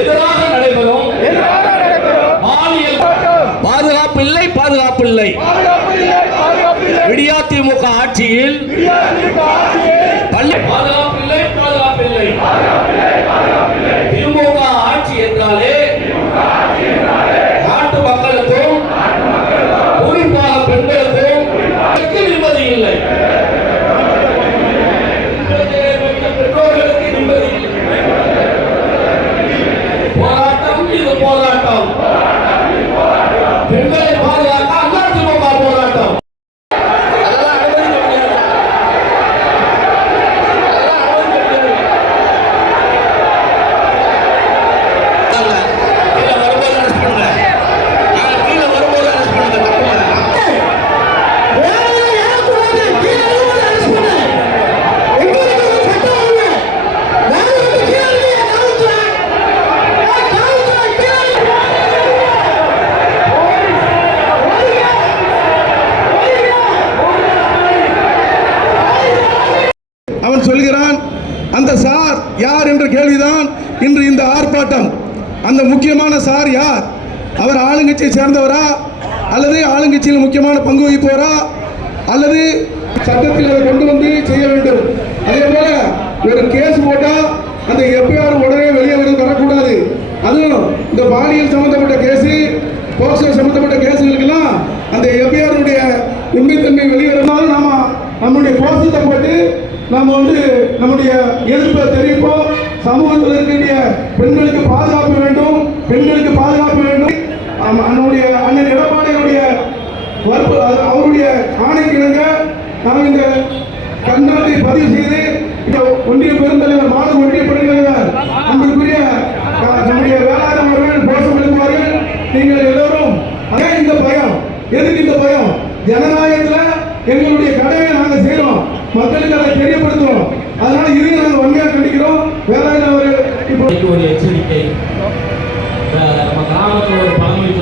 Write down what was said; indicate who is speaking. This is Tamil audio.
Speaker 1: எதிராக நடைபெறும்? பாலியல். பாதுகாப்பு இல்லை பாதுகாப்பு இல்லை. விடியா திமுக ஆட்சியில் பள்ளி பாதுகாப்பு இல்லை பாதுகாப்பு இல்லை.
Speaker 2: யார் என்ற கேள்விதான் இன்று இந்த ஆர்ப்பாட்டம். அந்த முக்கியமான சார் யார்? அவர் ஆளுங்கட்சியை சேர்ந்தவரா? அல்லது ஆளுங்கட்சியில் முக்கியமான பங்கு வகிப்பவரா? அல்லது சட்டத்தில் அதை கொண்டு வந்து செய்ய வேண்டும். அதே போல ஒரு கேஸ் போட்டா அந்த எஃப்ஐஆர் உடனே வெளியே வந்து வரக்கூடாது. அதுவும் இந்த பாலியல் சம்பந்தப்பட்ட கேஸு போக்சோ சம்பந்தப்பட்ட கேஸுகளுக்கெல்லாம் அந்த எஃப்ஐஆருடைய உண்மைத்தன்மை வெளிவரனாலும் நாம நம்முடைய கோஷத்தை போட்டு நாம் வந்து நம்முடைய எதிர்ப்பை தெரிவிப்போம். சமூகத்தில் இருக்கக்கூடிய பெண்களுக்கு பாதுகாப்பு வேண்டும். பெண்களுக்கு பாதுகாப்பு வேண்டும். ஆமா, நம்முடைய அண்ணன் எடப்பாடியுடைய வற்பு அது- அவருடைய ஆணைக்கு இணங்க நாம் இந்த கண்டனத்தை பதிவு செய்து இந்த ஒன்றிய பெருந்தலைவர் மாநில ஒன்றிய பெருந்தலைவர் அன்பிற்குரிய நம்முடைய வேளாண் அவர்கள் கோஷம் எழுப்புவார்கள் நீங்கள் எல்லோரும் ஏன் இந்த பயம். எதுக்கு இந்த பயம்? ஜனநாயகத்தில் எங்களுடைய கடமை நாங்கள் செய்கிறோம் மக்களுக்கு அதை தெரியப்படுத்துகிறோம் அதனால இறுதி நாங்கள் வன்மையாக கண்டிக்கிறோம். வேளாண் அவர் இப்போ
Speaker 1: ஒரு எச்சரிக்கை. நம்ம கிராமத்தில் ஒரு பழமொழி